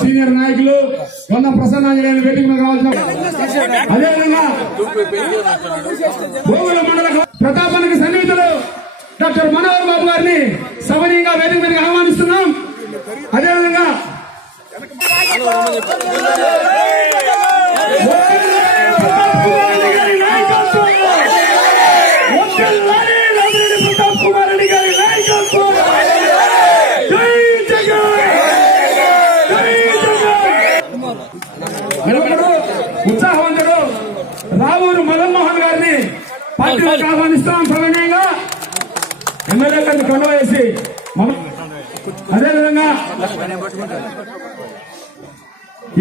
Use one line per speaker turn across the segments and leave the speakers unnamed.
Senior నాయకులు కొన్న ప్రసన్నాంజనేయులు వేదిక మీద రావాల్సిన అదేవిధంగా భూముల మండల ప్రతాపానికి సన్నిహితులు డాక్టర్ మనోహర్ బాబు గారిని సవనీయంగా వేదిక మీదకి ఆహ్వానిస్తున్నాం. అదేవిధంగా పార్టీలోకి ఆహ్వానిస్తాం సవినయంగా ఎమ్మెల్యే గారిని కొండ వేసి అదేవిధంగా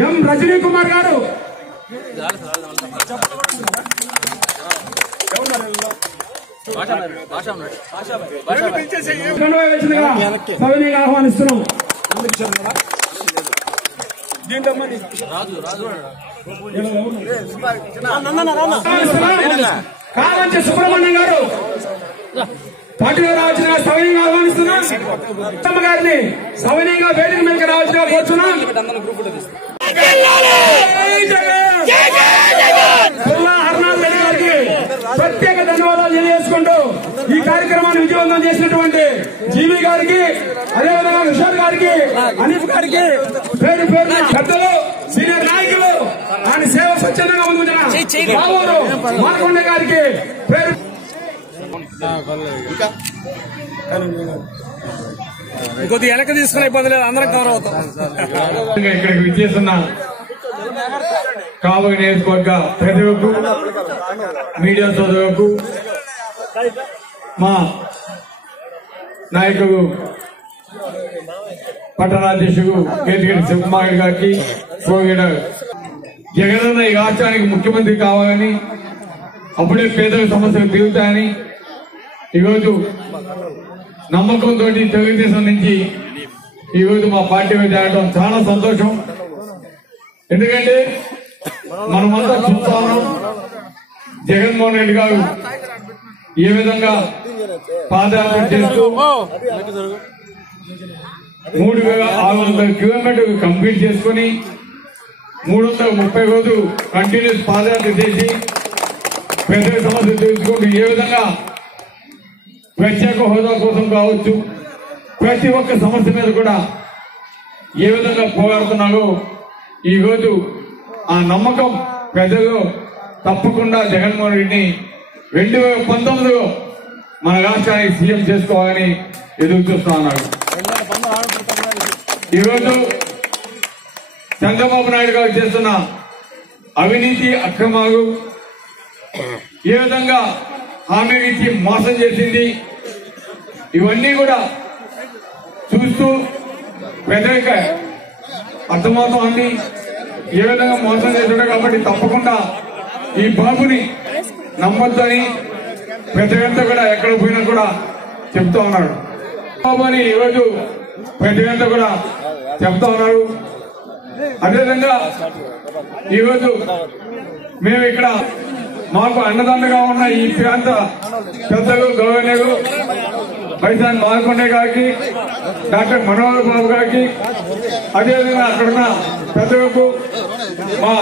ఎం రజనీ కుమార్ గారు కొండ వేసిందిగా సవినయంగా ఆహ్వానిస్తున్నాం. కావంచి సుబ్రహ్మణ్యం గారు పార్టీలో రావాల్సిన సవనీయంగా ఆహ్వానిస్తున్నాం ఉత్తమ గారిని సవనీయంగా వేదిక మీదకి రావాల్సిన కోరుతున్నాం జగన్! గారికి ప్రత్యేక ధన్యవాదాలు తెలియజేసుకుంటూ ఈ కార్యక్రమాన్ని విజయవంతం చేసినటువంటి జీవి గారికి అదేవిధంగా విశాల్ గారికి అనిఫ్ గారికి పేరు పేరు పెద్దలు సీనియర్ స్వచ్ఛందంగా ముందుంచిన రావూరు మానకొండ గారికి పేరు
కొద్ది వెనక తీసుకునే ఇబ్బంది లేదు అందరం కవర్ అవుతాం.
ఇక్కడికి విచ్చేస్తున్న కావలి నియోజకవర్గ ప్రజలకు మీడియా సోదరులకు మా నాయకుడు పట్టణాధ్యక్షుడు కేతిగడ్డి శివకుమార్ గారికి కోవిడ జగనన్న ఈ రాష్ట్రానికి ముఖ్యమంత్రి కావాలని అప్పుడే పేదల సమస్యలు తీరుతాయని ఈరోజు నమ్మకంతో తెలుగుదేశం నుంచి ఈరోజు మా పార్టీ మీద చేరడం చాలా సంతోషం. ఎందుకంటే మనమంతా చూస్తా ఉన్నాం. జగన్మోహన్ రెడ్డి గారు ఏ విధంగా పాదయాత్ర చేస్తూ మూడు వేల ఆరు వందల కిలోమీటర్లు కంప్లీట్ చేసుకుని మూడు వందల ముప్పై రోజులు కంటిన్యూస్ పాదయాత్ర చేసి ప్రజల సమస్యలు తెలుసుకుంటూ ఏ విధంగా ప్రత్యేక హోదా కోసం కావచ్చు ప్రతి ఒక్క సమస్య మీద కూడా ఏ విధంగా పోరాడుతున్నారో ఈ రోజు ఆ నమ్మకం ప్రజలు తప్పకుండా జగన్మోహన్ రెడ్డిని రెండు వేల పంతొమ్మిదిలో మన రాష్ట్రానికి సీఎం చేసుకోవాలని ఎదురు చూస్తా ఉన్నారు. ఈరోజు చంద్రబాబు నాయుడు గారు చేస్తున్న అవినీతి అక్రమాలు ఏ విధంగా హామీ ఇచ్చి మోసం చేసింది ఇవన్నీ కూడా చూస్తూ ప్రజలకు అర్థమవుతోంది ఏ విధంగా మోసం చేస్తుంటే కాబట్టి తప్పకుండా ఈ బాబుని నమ్మొద్దని ప్రజలంతా కూడా ఎక్కడ పోయినా కూడా చెప్తా ఉన్నాడు బాబు అని ఈరోజు ప్రజలంతా కూడా చెప్తా ఉన్నారు. అదేవిధంగా ఈరోజు మేము ఇక్కడ మాకు అన్నదండగా ఉన్న ఈ ప్రాంత పెద్దలు గౌరవనీయులు వైశాన్ మాల్కొండే గారికి డాక్టర్ మనోహర్ బాబు గారికి అదేవిధంగా అక్కడున్న పెద్దలకు మా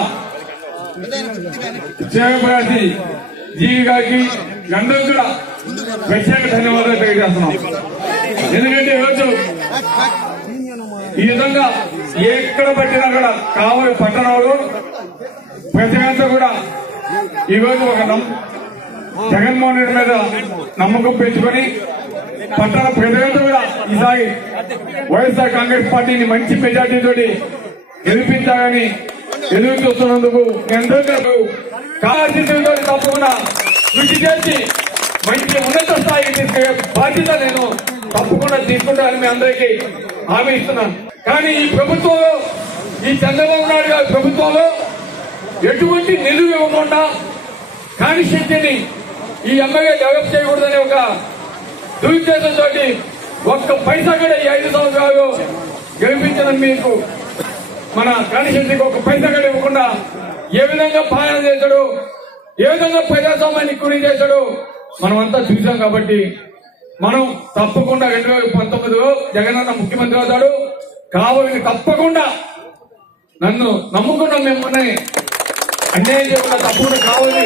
సేవపరాసి జీవి గారికి అందరూ కూడా ప్రత్యేక ధన్యవాదాలు తెలియజేస్తున్నాం. ఎందుకంటే ఈరోజు ఈ విధంగా ఎక్కడ పట్టినా కూడా కావలి పట్టణంలో ప్రజలంతా కూడా ఈరోజు ఒక జగన్మోహన్ రెడ్డి మీద నమ్మకం పెంచుకొని పట్టణ ప్రజలంతా కూడా ఈసారి వైఎస్ఆర్ కాంగ్రెస్ పార్టీని మంచి మెజార్టీతో గెలిపించాలని ఎదురు చూస్తున్నందుకు ఎందరూ తప్పకుండా కృషి చేసి మంచి ఉన్నత స్థాయికి తీసుకెళ్ళే బాధ్యత నేను తప్పకుండా తీసుకుంటానని మీ అందరికీ హామీ ఇస్తున్నాను. కానీ ఈ ప్రభుత్వంలో ఈ చంద్రబాబు నాయుడు గారి ప్రభుత్వంలో ఎటువంటి నిలువ ఇవ్వకుండా కాన్స్టిట్యూన్సీని ఈ ఎమ్మెల్యే డెవలప్ చేయకూడదనే ఒక దురుద్దేశంతో ఒక్క పైసా కూడా ఈ ఐదు సంవత్సరాలు గెలిపించిన మీకు మన కాన్స్టిట్యూన్సీకి ఒక పైసా కూడా ఇవ్వకుండా ఏ విధంగా పాలన చేశాడు ఏ విధంగా ప్రజాస్వామ్యాన్ని కుని చేశాడు మనం అంతా చూసాం కాబట్టి మనం తప్పకుండా రెండు వేల పంతొమ్మిదిలో జగనన్న ముఖ్యమంత్రి అవుతాడు. కావాలి తప్పకుండా నన్ను నమ్ముకున్న మిమ్మల్ని అన్యాయం చేయకుండా తప్పకుండా కావాలి